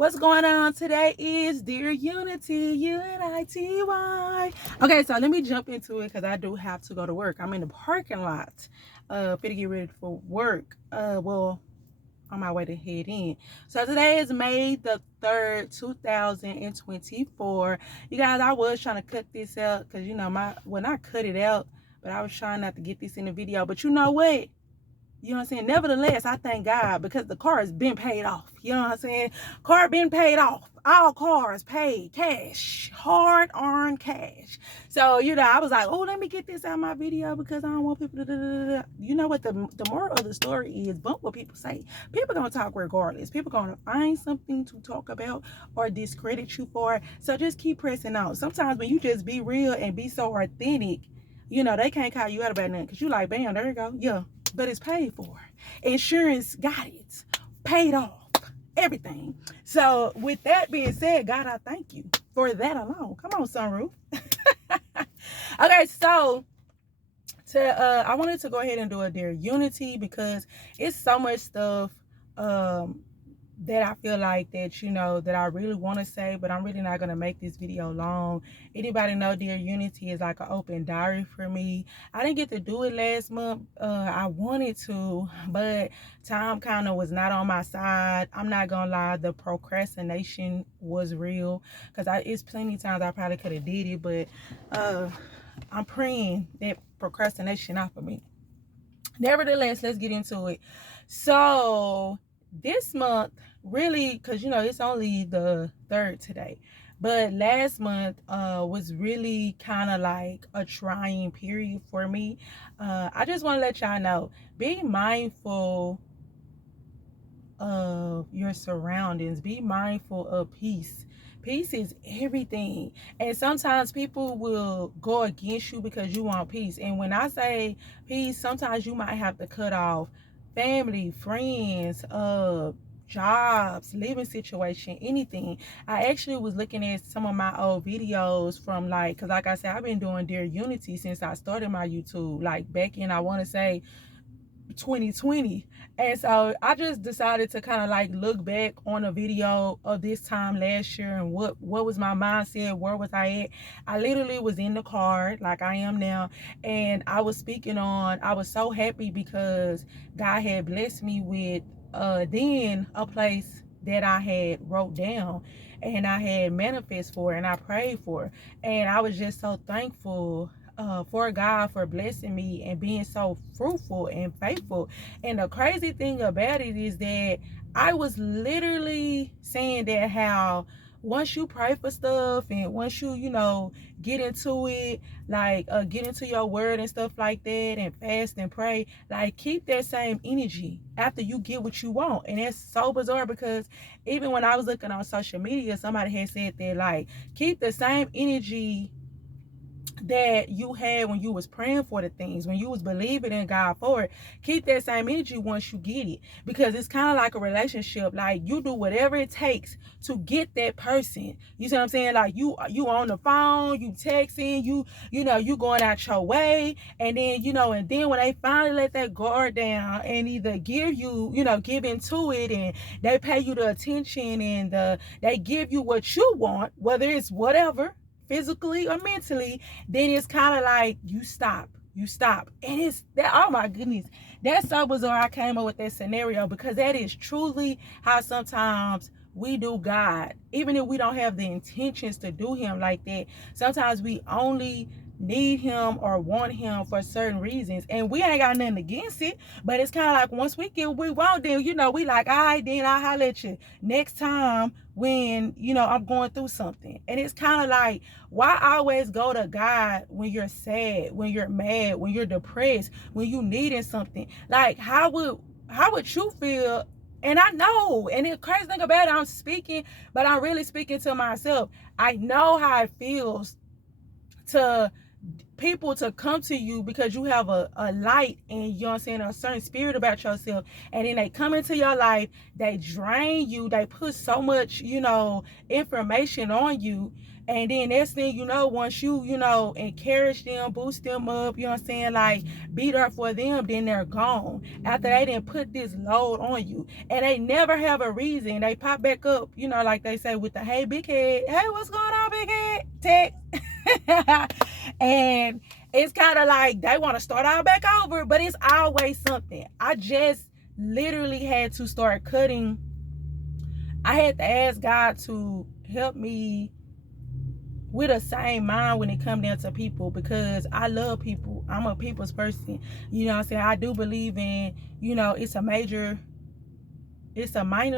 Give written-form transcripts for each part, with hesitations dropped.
What's going on? Today is Dear Unity, UNITY. Okay, so let me jump into it because I do have to go to work. I'm in the parking lot, fit to get ready for work. Well, on my way to head in. So today is May the 3rd, 2024. You guys, I was trying to cut this out because not cut it out, but I was trying not to get this in the video. But you know what? You know what I'm saying? Nevertheless, I thank God because the car has been paid off. You know what I'm saying? Car been paid off. All cars paid cash, hard-earned cash. So, I was like, oh, let me get this out of my video because I don't want people to You know what the moral of the story is? Bump what people say. People going to talk regardless. People going to find something to talk about or discredit you for. So just keep pressing on. Sometimes when you just be real and be so authentic, they can't call you out about nothing because you like, bam, there you go. Yeah. But it's paid for. Insurance got it. Paid off. Everything. So with that being said, God, I thank you for that alone. Come on, Sunroof. Okay, so I wanted to go ahead and do a Dear Unity because it's so much stuff that I feel like that, that I really want to say, but I'm really not going to make this video long. Anybody know Dear Unity is like an open diary for me. I didn't get to do it last month. I wanted to, but time kind of was not on my side. I'm not going to lie. The procrastination was real because it's plenty of times I probably could have did it, but I'm praying that procrastination off of me. Nevertheless, let's get into it. So this month, really, because it's only the 3rd today, but last month was really kind of like a trying period for me. I just want to let y'all know, be mindful of your surroundings, be mindful of peace. Peace is everything. And sometimes people will go against you because you want peace. And when I say peace, sometimes you might have to cut off family, friends, jobs, living situation, anything. I actually was looking at some of my old videos from because like I said, I've been doing Dear Unity since I started my YouTube, like back in, I want to say 2020. And so I just decided to kind of look back on a video of this time last year and what was my mindset, where was I at. I literally was in the car like I am now, and I was speaking on, I was so happy because God had blessed me with then a place that I had wrote down and I had manifest for and I prayed for, and I was just so thankful for God for blessing me and being so fruitful and faithful. And the crazy thing about it is that I was literally saying that how once you pray for stuff and once you get into it, get into your word and stuff like that and fast and pray, keep that same energy after you get what you want. And that's so bizarre because even when I was looking on social media, somebody had said that keep the same energy that you had when you was praying for the things, when you was believing in God for it. Keep that same energy once you get it, because it's kind of like a relationship. You do whatever it takes to get that person. You see what I'm saying? You on the phone, you texting, you going out your way, and then and then when they finally let that guard down and either give you give into it, and they pay you the attention and they give you what you want, whether it's whatever, physically or mentally, then it's kind of you stop. And it's that, oh my goodness, that's so bizarre. I came up with that scenario because that is truly how sometimes we do God, even if we don't have the intentions to do him like that. Sometimes we only need him or want him for certain reasons, and we ain't got nothing against it, but it's kind of once we get what we want, then we all right, then I'll holler at you next time when I'm going through something. And it's kind of why always go to God when you're sad, when you're mad, when you're depressed, when you needing something? How would you feel? And I know, and the crazy thing about it, I'm speaking, but I'm really speaking to myself. I know how it feels to people to come to you because you have a light and, you know what I'm saying, a certain spirit about yourself, and then they come into your life, they drain you, they put so much, information on you, and then next thing you know, once you, encourage them, boost them up, you know what I'm saying, like be there for them, then they're gone after they didn't put this load on you, and they never have a reason. They pop back up, like they say with the hey big head, hey what's going on big head, text. And it's kind of like they want to start all back over, but it's always something. I just literally had to start cutting. I had to ask God to help me with a same mind when it comes down to people, because I love people. I'm a people's person. You know what I'm saying? I do believe in, it's a minor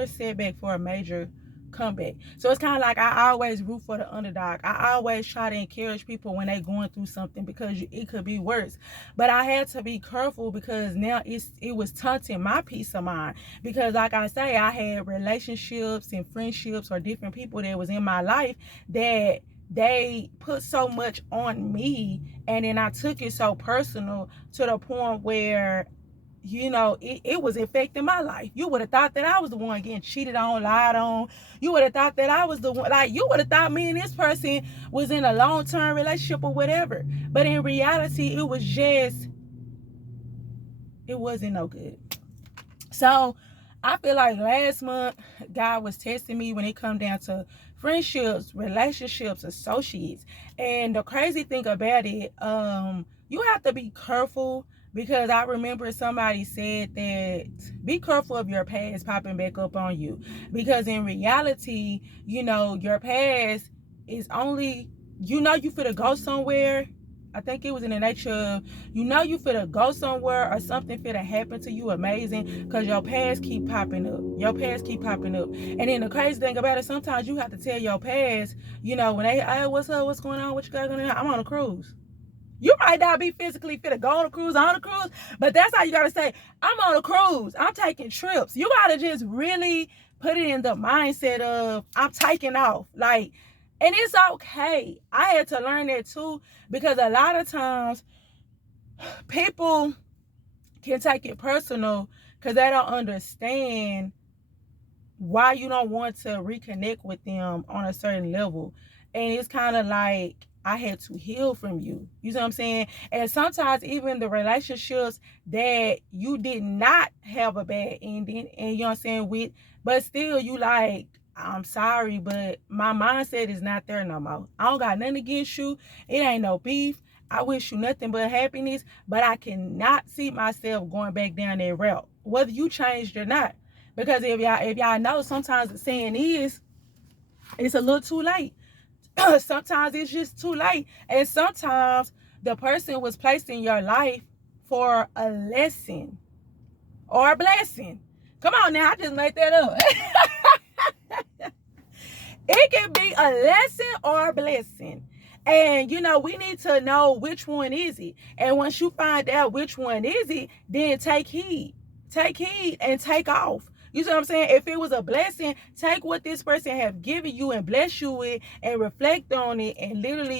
setback for a major comeback. So it's kind of like I always root for the underdog. I always try to encourage people when they're going through something, because it could be worse. But I had to be careful, because now it was taunting my peace of mind, because like I say, I had relationships and friendships or different people that was in my life that they put so much on me, and then I took it so personal to the point where it was affecting my life. You would have thought that I was the one getting cheated on, lied on. You would have thought that I was the one, like, you would have thought me and this person was in a long-term relationship or whatever. But in reality, it wasn't no good. So I feel like last month, God was testing me when it come down to friendships, relationships, associates. And the crazy thing about it, you have to be careful, because I remember somebody said that be careful of your past popping back up on you, because in reality, your past is only, you finna go somewhere. I think it was in the nature of, you finna go somewhere or something finna happen to you amazing, because your past keep popping up. And then the crazy thing about it, sometimes you have to tell your past, when they, hey, what's up, what's going on, what you got going on? I'm on a cruise. You might not be physically fit to go on a cruise, but that's how you got to say, I'm on a cruise. I'm taking trips. You got to just really put it in the mindset of, I'm taking off. Like, and it's okay. I had to learn that too, because a lot of times people can take it personal because they don't understand why you don't want to reconnect with them on a certain level. And it's kind of like, I had to heal from you. You see what I'm saying? And sometimes even the relationships that you did not have a bad ending, and you know what I'm saying, with, but still you like, I'm sorry, but my mindset is not there no more. I don't got nothing against you. It ain't no beef. I wish you nothing but happiness, but I cannot see myself going back down that route, whether you changed or not. Because if y'all know, sometimes the saying is, it's a little too late. Sometimes it's just too late. And sometimes the person was placed in your life for a lesson or a blessing. Come on now, I just made that up. It can be a lesson or a blessing. And we need to know which one is it. And once you find out which one is it, then take heed. Take heed and take off. You see what I'm saying? If it was a blessing, take what this person have given you and bless you with, and reflect on it, and literally,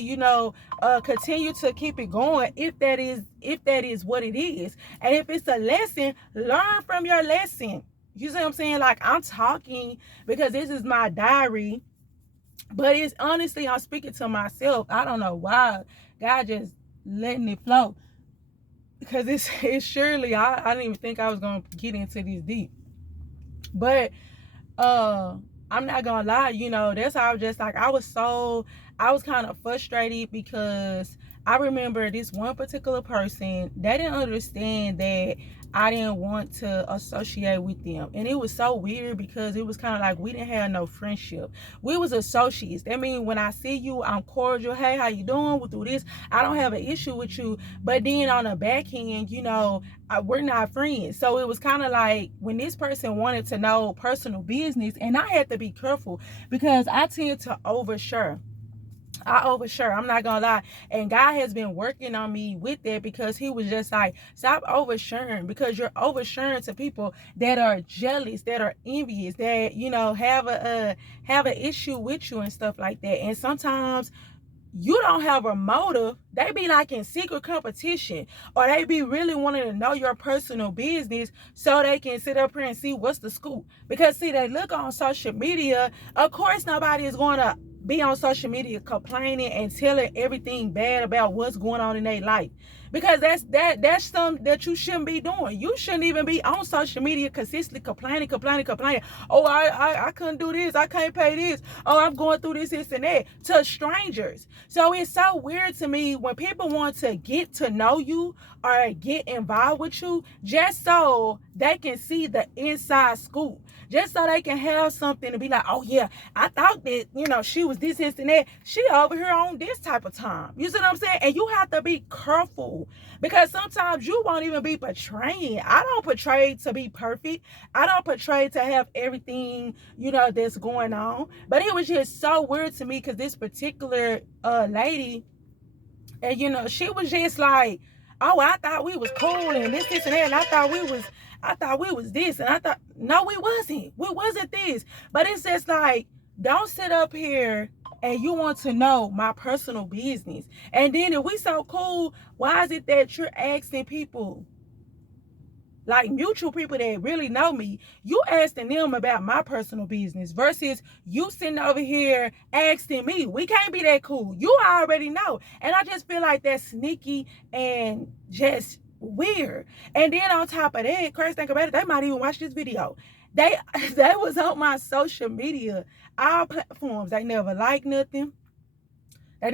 continue to keep it going if that is what it is. And if it's a lesson, learn from your lesson. You see what I'm saying? Like, I'm talking because this is my diary, but it's honestly, I'm speaking to myself. I don't know why God just letting it flow, because it's surely, I didn't even think I was gonna get into this deep. But I'm not gonna lie, that's how I was just like, I was kind of frustrated, because I remember this one particular person, they didn't understand that I didn't want to associate with them. And it was so weird, because it was kind of like we didn't have no friendship. We was associates. That means when I see you, I'm cordial. Hey, how you doing? We'll do this. I don't have an issue with you. But then on the back end, we're not friends. So it was kind of like when this person wanted to know personal business, and I had to be careful, because I tend to overshare. I'm not gonna lie. And God has been working on me with that, because he was just like, stop oversharing, because you're oversharing to people that are jealous, that are envious, that have an issue with you and stuff like that. And sometimes you don't have a motive. They be like in secret competition, or they be really wanting to know your personal business so they can sit up here and see what's the scoop. Because see, they look on social media. Of course, nobody is going to be on social media complaining and telling everything bad about what's going on in their life, because that's something that you shouldn't be doing. You shouldn't even be on social media consistently complaining. Oh, I couldn't do this, I can't pay this, oh, I'm going through this and that, to strangers. So it's so weird to me when people want to get to know you or get involved with you just so they can see the inside scoop, just so they can have something to be like, oh yeah, I thought that, she was this and that. She over here on this type of time. You see what I'm saying? And you have to be careful, because sometimes you won't even be portraying. I don't portray to be perfect. I don't portray to have everything, that's going on. But it was just so weird to me, because this particular lady, and she was just like, oh, I thought we was cool and this and that, and I thought we was this, and I thought, no, we wasn't this. But it's just like, don't sit up here and you want to know my personal business, and then if we so cool, why is it that you're asking people, like mutual people that really know me, you asking them about my personal business versus you sitting over here asking me? We can't be that cool. You already know. And I just feel like that's sneaky and just weird. And then on top of that, crazy thing about it, they might even watch this video. They was on my social media, all platforms. They never like nothing. They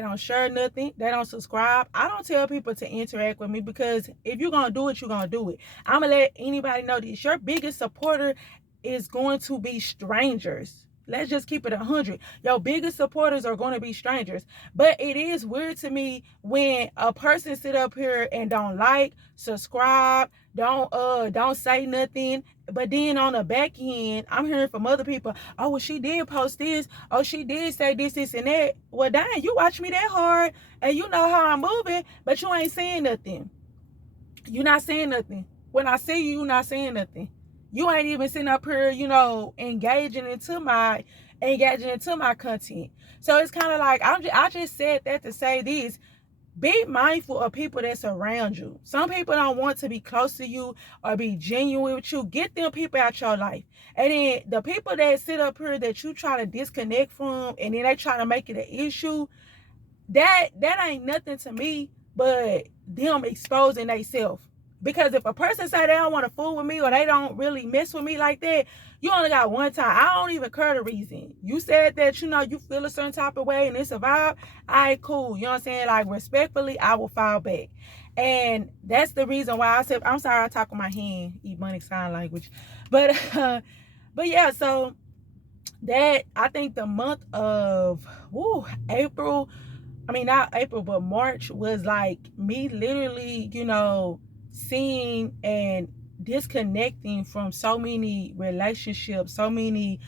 don't share nothing. They don't subscribe. I don't tell people to interact with me, because if you're going to do it, you're going to do it. I'm going to let anybody know this. Your biggest supporter is going to be strangers. Let's just keep it 100. Your biggest supporters are going to be strangers. But it is weird to me when a person sit up here and don't like, subscribe, don't say nothing. But then on the back end, I'm hearing from other people, oh, well, she did post this. Oh, she did say this and that. Well, dang, you watch me that hard and you know how I'm moving, but you ain't saying nothing. You're not saying nothing. When I see you, you're not saying nothing. You ain't even sitting up here, engaging into my content. So it's kind of like, I just said that to say this. Be mindful of people that's around you. Some people don't want to be close to you or be genuine with you. Get them people out your life. And then the people that sit up here that you try to disconnect from, and then they try to make it an issue, that ain't nothing to me but them exposing themselves. Because if a person say they don't want to fool with me, or they don't really mess with me like that, you only got one time. I don't even care the reason. You said that, you feel a certain type of way and it's a vibe. All right, cool. You know what I'm saying? Like, respectfully, I will fall back. And that's the reason why I said, I'm sorry I talk with my hand, Ebonic sign language. But yeah, so that, I think the month of April, I mean, not April, but March was like me literally, seeing and disconnecting from so many relationships, so many,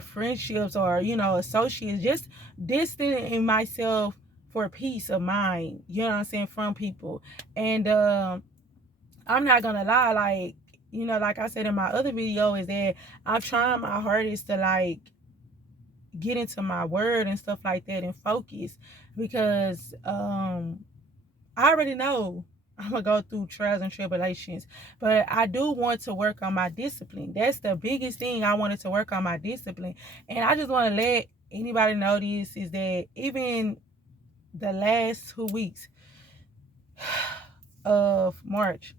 friendships, or, associates, just distancing myself for peace of mind, you know what I'm saying, from people. And I'm not gonna lie, like, like I said in my other video, is that I'm trying my hardest to like get into my word and stuff like that and focus, because I already know I'm gonna go through trials and tribulations, but I do want to work on my discipline. That's the biggest thing. I wanted to work on my discipline. And I just want to let anybody know this, is that even the last 2 weeks of March,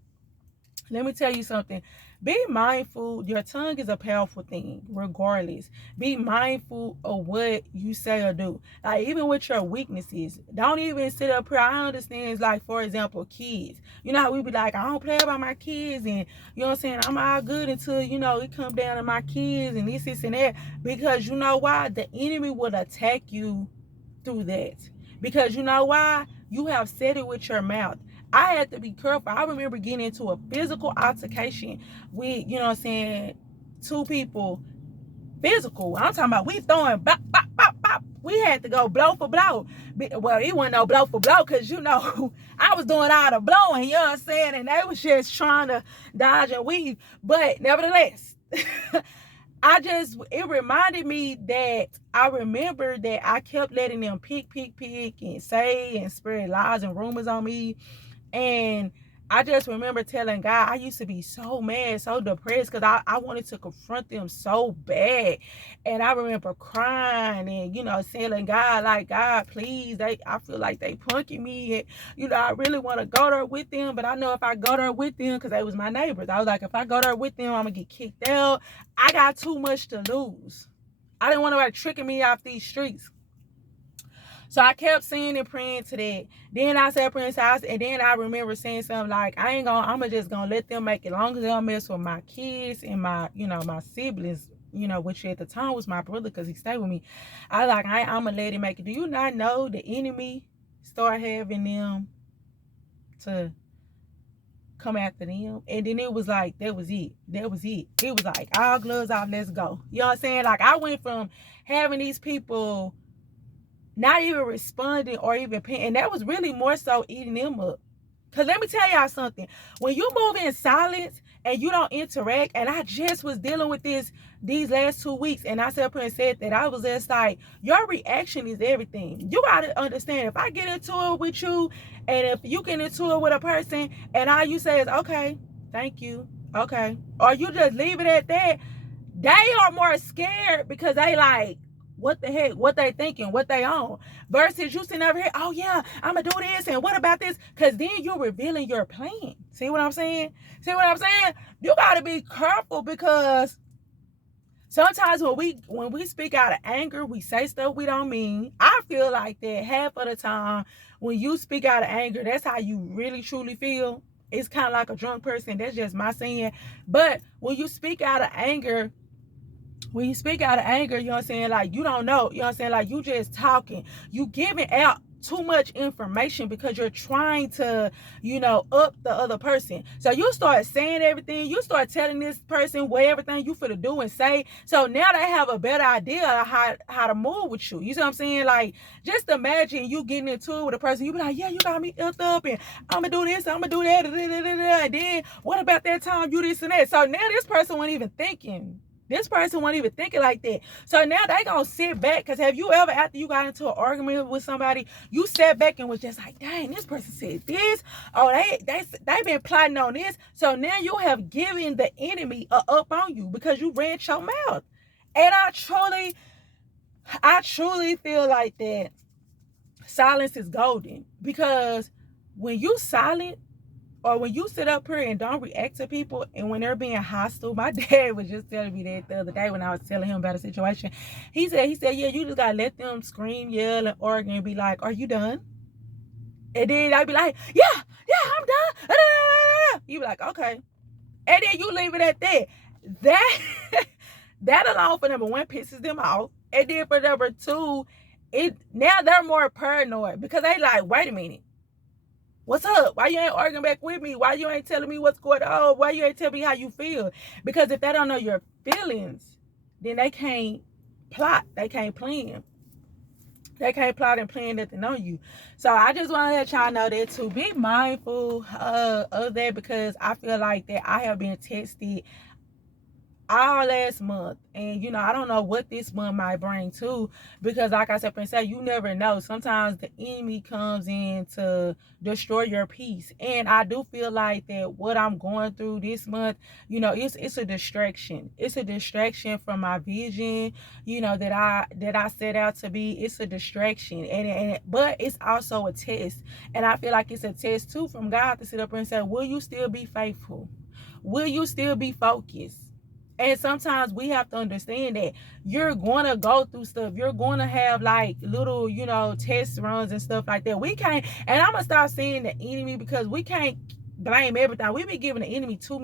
let me tell you something. Be mindful. Your tongue is a powerful thing, regardless. Be mindful of what you say or do. Like, even with your weaknesses, don't even sit up here. I understand, like, for example, kids. You know how we be like, I don't play about my kids, and you know what I'm saying, I'm all good until, it come down to my kids and this and that. Because you know why? The enemy will attack you through that. Because you know why? You have said it with your mouth. I had to be careful. I remember getting into a physical altercation with, two people. Physical. I'm talking about we throwing bop, bop, bop, bop. We had to go blow for blow. Well, it wasn't no blow for blow, because, I was doing all the blowing, you know what I'm saying? And they was just trying to dodge and weave. But nevertheless, it reminded me that I remember that I kept letting them pick and say and spread lies and rumors on me. And I just remember telling God, I used to be so mad, so depressed, because I wanted to confront them so bad. And I remember crying and, telling God, like, God, please, I feel like they punking me. And, I really want to go there with them. But I know if I go there with them, because they was my neighbors, I was like, if I go there with them, I'm going to get kicked out. I got too much to lose. I didn't want nobody tricking me off these streets. So I kept saying and praying to that. Then I said Prince House, and then I remember saying something like, I'm just gonna let them make it, as long as they don't mess with my kids and my siblings, which at the time was my brother because he stayed with me. I'm gonna let him make it. Do you not know the enemy start having them to come after them? And then it was like, that was it. It was like, all gloves off, let's go. You know what I'm saying? Like, I went from having these people not even responding or even paying, and that was really more so eating them up. Because let me tell y'all something. When you move in silence and you don't interact, and I just was dealing with these last 2 weeks, and I said that I was just like, your reaction is everything. You got to understand, if I get into it with you, and if you get into it with a person, and all you say is, okay, thank you, okay, or you just leave it at that, they are more scared because they like, what the heck, what they thinking, what they on, versus you sitting over here, oh yeah, I'm gonna do this, and what about this? Because then you're revealing your plan. See what I'm saying? You gotta be careful, because sometimes when we speak out of anger, we say stuff we don't mean. I feel like that half of the time when you speak out of anger, that's how you really truly feel. It's kind of like a drunk person. That's just my saying. But when you speak out of anger, you know what I'm saying? Like, you don't know, you know what I'm saying? Like, you just talking, you giving out too much information because you're trying to, up the other person. So you start saying everything, you start telling this person what everything you finna do and say. So now they have a better idea of how to move with you. You see what I'm saying? Like, just imagine you getting into it with a person, you be like, yeah, you got me up, and I'm gonna do this, I'm gonna do that, and then what about that time you this and that? So now this person wasn't even thinking. Like that. So now they gonna sit back, because have you ever, after you got into an argument with somebody, you sat back and was just like, dang, this person said this. Oh, they been plotting on this. So now you have given the enemy up on you because you ran your mouth. And I truly feel like that silence is golden, because when you silent, or when you sit up here and don't react to people, and when they're being hostile, my dad was just telling me that the other day when I was telling him about a situation. He said, yeah, you just gotta let them scream, yell, and argue, and be like, are you done? And then I'd be like, yeah, I'm done. You be like, okay. And then you leave it at that. That alone, for number one, pisses them off. And then for number two, now they're more paranoid, because they like, wait a minute. What's up? Why you ain't arguing back with me? Why you ain't telling me what's going on? Why you ain't telling me how you feel? Because if they don't know your feelings, then they can't plot. They can't plan. They can't plot and plan nothing on you. So I just want to let y'all know that, to be mindful of that, because I feel like that I have been tested all last month, and I don't know what this month might bring too, because like I said, Princess, you never know. Sometimes the enemy comes in to destroy your peace, and I do feel like that what I'm going through this month, it's a distraction. It's a distraction from my vision, that I set out to be. It's a distraction, but it's also a test, and I feel like it's a test too from God to sit up and say, will you still be faithful? Will you still be focused? And sometimes we have to understand that you're going to go through stuff. You're going to have like little, test runs and stuff like that. We can't, and I'm going to stop saying the enemy, because we can't blame everything. We be giving the enemy too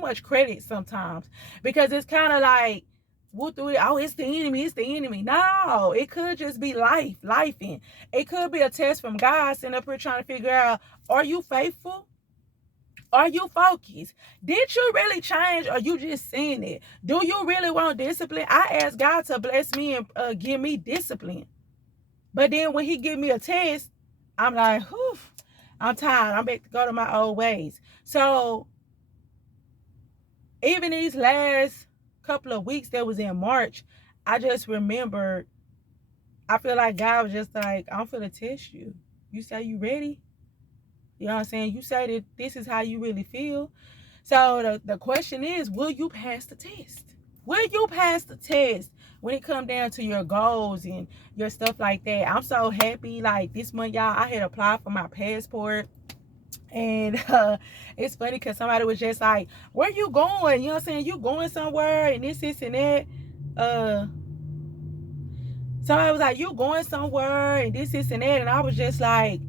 much credit sometimes, because it's kind of like, it's the enemy. No, it could just be lifing. It could be a test from God sitting up here trying to figure out, are you faithful? Are you focused? Did you really change, or you just saying it? Do you really want discipline? I asked God to bless me and give me discipline. But then when he give me a test, I'm like, whew, I'm tired. I'm back to go to my old ways. So even these last couple of weeks that was in March, I just remembered, I feel like God was just like, I'm finna test you. You say you ready? You know what I'm saying? You say that this is how you really feel. So the question is, will you pass the test? Will you pass the test when it come down to your goals and your stuff like that? I'm so happy. Like this month, y'all, I had applied for my passport. And it's funny because somebody was just like, where you going? You know what I'm saying? You going somewhere and this and that. Uh, Somebody was like, you going somewhere and this and that. And I was just like,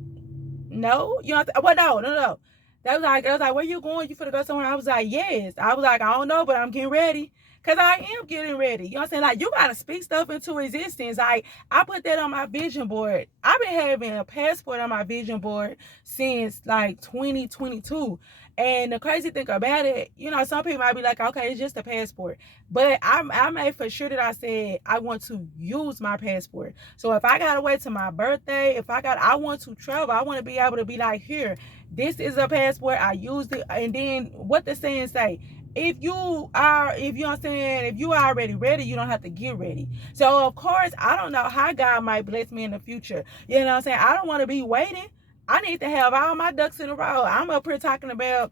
no. You know, well, no. They was like, where you going? You finna go somewhere? I was like, yes. I was like, I don't know, but I'm getting ready. Cause I am getting ready. You know what I'm saying? Like, you gotta speak stuff into existence. Like, I put that on my vision board. I've been having a passport on my vision board since like 2022. And the crazy thing about it, you know, some people might be like, okay, it's just a passport. But I made for sure that I said I want to use my passport. So if I gotta wait till my birthday, I want to travel. I want to be able to be like, here, this is a passport. I used it. And then what the saying say? If you know what I'm saying, if you are already ready, you don't have to get ready. So of course, I don't know how God might bless me in the future. You know what I'm saying? I don't want to be waiting. I need to have all my ducks in a row. I'm up here talking about,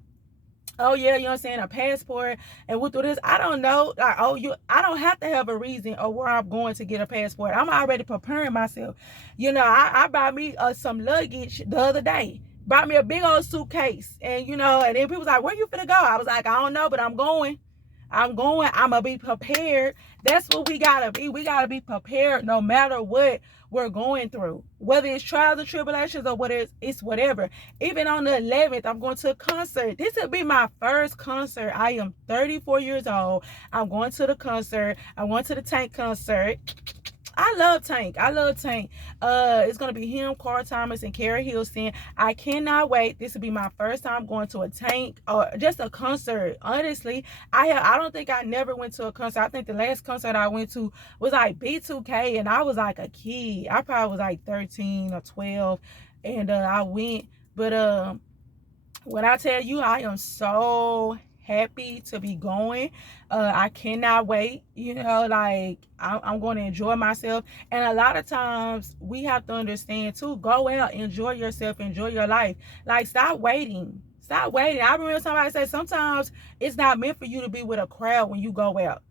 oh yeah, you know what I'm saying, a passport and what through this. I don't know. Like, I don't have to have a reason or where I'm going to get a passport. I'm already preparing myself. You know, I bought me some luggage the other day. Brought me a big old suitcase. And you know, and then people was like, where you finna go? I was like, I don't know, but I'm going. I'm gonna be prepared. That's what we gotta be. We gotta be prepared no matter what we're going through. Whether it's trials or tribulations or what it's whatever. Even on the 11th, I'm going to a concert. This will be my first concert. I am 34 years old. I'm going to the concert. I went to the Tank concert. I love Tank. It's gonna be him, Carl Thomas, and Carrie Hilson. I cannot wait. This will be my first time going to a Tank or just a concert. Honestly, I don't think I never went to a concert. I think the last concert I went to was like B2K, and I was like a kid. I probably was like 13 or 12, and I went. But when I tell you, I am so happy to be going. I cannot wait. You know, like I'm going to enjoy myself. And a lot of times we have to understand too, go out, enjoy yourself, enjoy your life. Like, stop waiting. Stop waiting. I remember somebody said sometimes it's not meant for you to be with a crowd when you go out.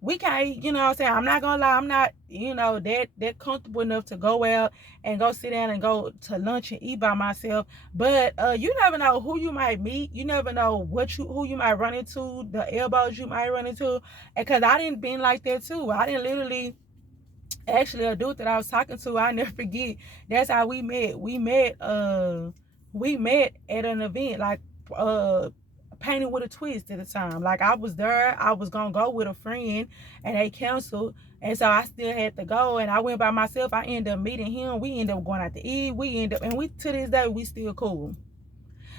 We can't, you know what I'm saying? I'm not gonna lie, I'm not, you know, that comfortable enough to go out and go sit down and go to lunch and eat by myself. But you never know who you might meet. You never know who you might run into, the elbows you might run into. And cause I didn't been like that too. I didn't literally, actually, a dude that I was talking to, I never forget. That's how we met. We met at an event, like Painting with a Twist at the time. Like, I was there, I was gonna go with a friend and they canceled, and so I still had to go, and I went by myself. I ended up meeting him. We ended up going out to eat. And we to this day we still cool.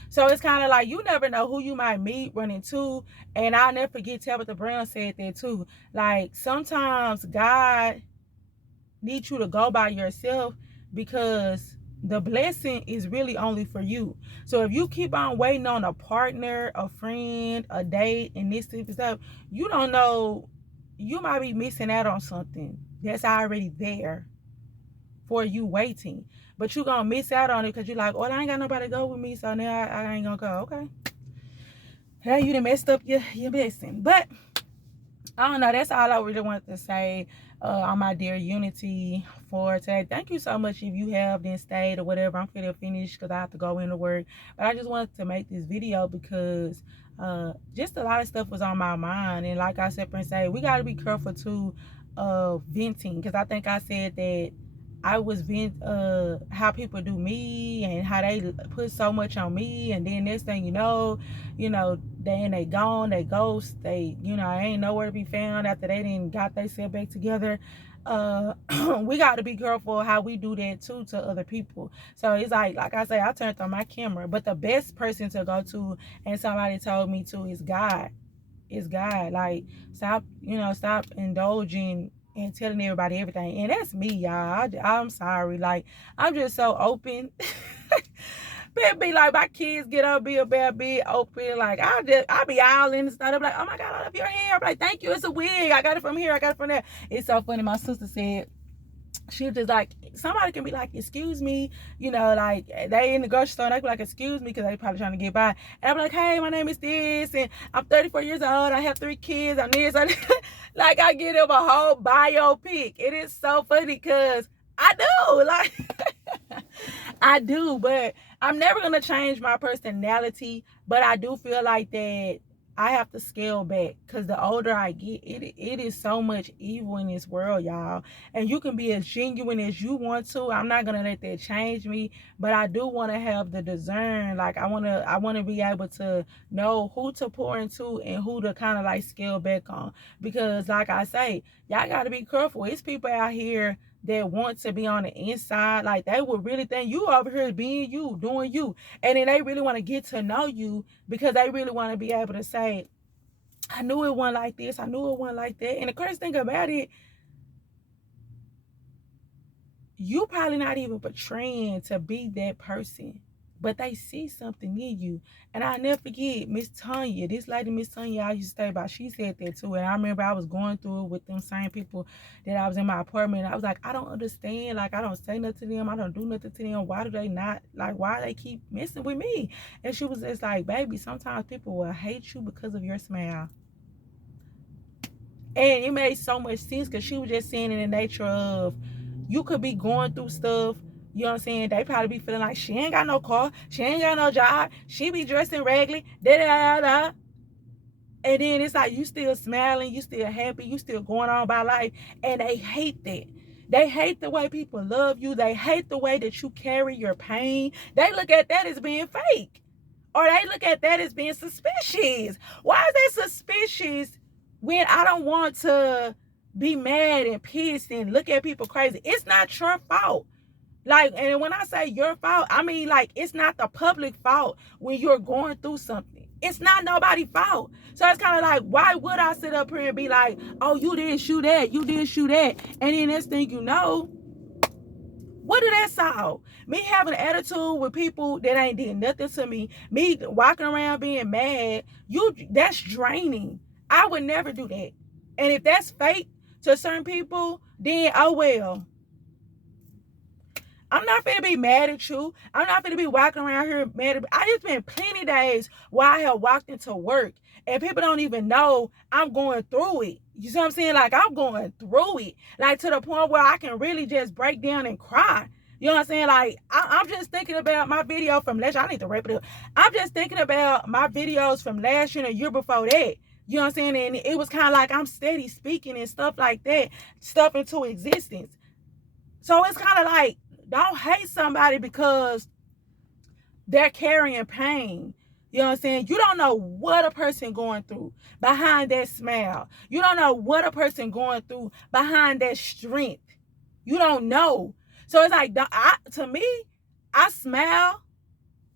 So it's kind of like, you never know who you might meet, run into. And I'll never forget, Tabitha Brown said that too. Like, sometimes God needs you to go by yourself because the blessing is really only for you. So if you keep on waiting on a partner, a friend, a date, and this type of stuff, you don't know, you might be missing out on something that's already there for you waiting. But you're going to miss out on it because you're like, oh, I ain't got nobody to go with me, so now I ain't going to go. Okay. Hey, you done messed up your blessing. But I don't know. That's all I really wanted to say on my dear Unity for today. Thank you so much if you have then stayed or whatever. I'm finna finish because I have to go into work. But I just wanted to make this video because just a lot of stuff was on my mind. And like I said, we got to be careful too venting, because I think I said that I was how people do me and how they put so much on me, and then next thing you know, they gone, they ghost, they, I ain't nowhere to be found after they didn't got themselves back together. We got to be careful how we do that too to other people. So it's like I say, I turned on my camera, but the best person to go to, and somebody told me to, is God. It's God. Like, stop indulging and telling everybody everything. And that's me, y'all. I'm sorry. Like, I'm just so open. It be like my kids get up, be a bad, be open. Like I be all in and stuff. I'm like, oh my God, I love your hair. I'm like, thank you. It's a wig. I got it from here. I got it from there. It's so funny. My sister said, she was just like, somebody can be like, excuse me, you know, like they in the grocery store and they be like, excuse me, because they probably trying to get by. And I'm like, hey, my name is this, and I'm 34 years old. I have 3 kids. I'm this. Like I get them a whole biopic. It is so funny because I do, like, I do, but I'm never gonna change my personality. But I do feel like that I have to scale back because the older I get, it is so much evil in this world, y'all. And you can be as genuine as you want to. I'm not gonna let that change me, but I do want to have the discern. Like I wanna be able to know who to pour into and who to kind of like scale back on. Because like I say, y'all gotta be careful. It's people out here that want to be on the inside, like they would really think you over here being you, doing you, and then they really want to get to know you because they really want to be able to say, I knew it wasn't like this, I knew it wasn't like that. And the crazy thing about it, you probably not even portraying to be that person, but they see something in you. And I'll never forget Miss Tanya, this lady Miss Tanya I used to stay by, she said that too. And I remember I was going through it with them same people that I was in my apartment. I was like, I don't understand. Like, I don't say nothing to them. I don't do nothing to them. Why do they not, like, why they keep messing with me? And she was just like, baby, sometimes people will hate you because of your smile. And it made so much sense because she was just saying in the nature of, you could be going through stuff, you know what I'm saying? They probably be feeling like she ain't got no car, she ain't got no job, she be dressing raggedy, da-da-da-da. And then it's like you still smiling, you still happy, you still going on by life. And they hate that. They hate the way people love you. They hate the way that you carry your pain. They look at that as being fake. Or they look at that as being suspicious. Why is that suspicious when I don't want to be mad and pissed and look at people crazy? It's not your fault. Like, and when I say your fault, I mean, like, it's not the public fault when you're going through something. It's not nobody's fault. So it's kind of like, why would I sit up here and be like, oh, you didn't shoot that, you didn't shoot that. And then next thing you know, what did that solve? Me having an attitude with people that ain't did nothing to me, me walking around being mad, that's draining. I would never do that. And if that's fake to certain people, then oh well. I'm not finna be mad at you. I'm not finna be walking around here mad at me. I just been plenty days where I have walked into work and people don't even know I'm going through it. You see what I'm saying? Like, I'm going through it. Like, to the point where I can really just break down and cry. You know what I'm saying? Like, I'm just thinking about my video from last year. I need to wrap it up. I'm just thinking about my videos from last year and the year before that. You know what I'm saying? And it was kind of like I'm steady speaking and stuff like that, stuff into existence. So it's kind of like, don't hate somebody because they're carrying pain. You know what I'm saying? You don't know what a person going through behind that smile. You don't know what a person going through behind that strength. You don't know. So it's like, to me, I smile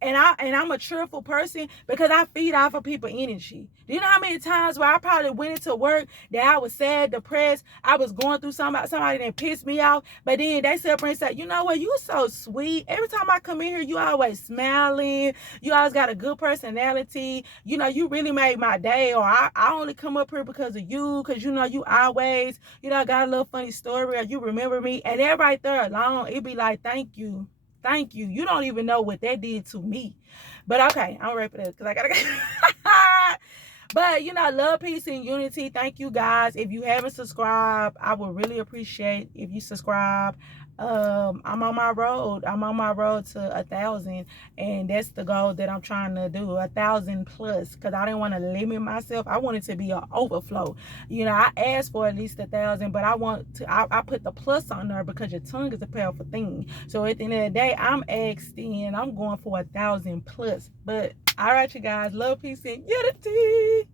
and I'm a cheerful person because I feed off of people's energy. Do you know how many times where I probably went into work that I was sad, depressed, I was going through somebody that pissed me off, but then they sit up and say, you know what, you so sweet. Every time I come in here, you always smiling. You always got a good personality. You know, you really made my day. Or I only come up here because of you, because, you know, you always, you know, got a little funny story, or you remember me. And that right there alone, it be like, thank you. Thank you. You don't even know what that did to me. But okay, I'll wrap it up because I gotta go. But, you know, love, peace, and unity. Thank you, guys. If you haven't subscribed, I would really appreciate if you subscribe. I'm on my road. I'm on my road to 1,000, and that's the goal that I'm trying to do, 1,000 plus, because I didn't want to limit myself. I want it to be an overflow. You know, I asked for at least 1,000, but I put the plus on there because your tongue is a powerful thing. So at the end of the day, I'm asking, I'm going for 1,000 plus. But all right, you guys, love, peace, and unity.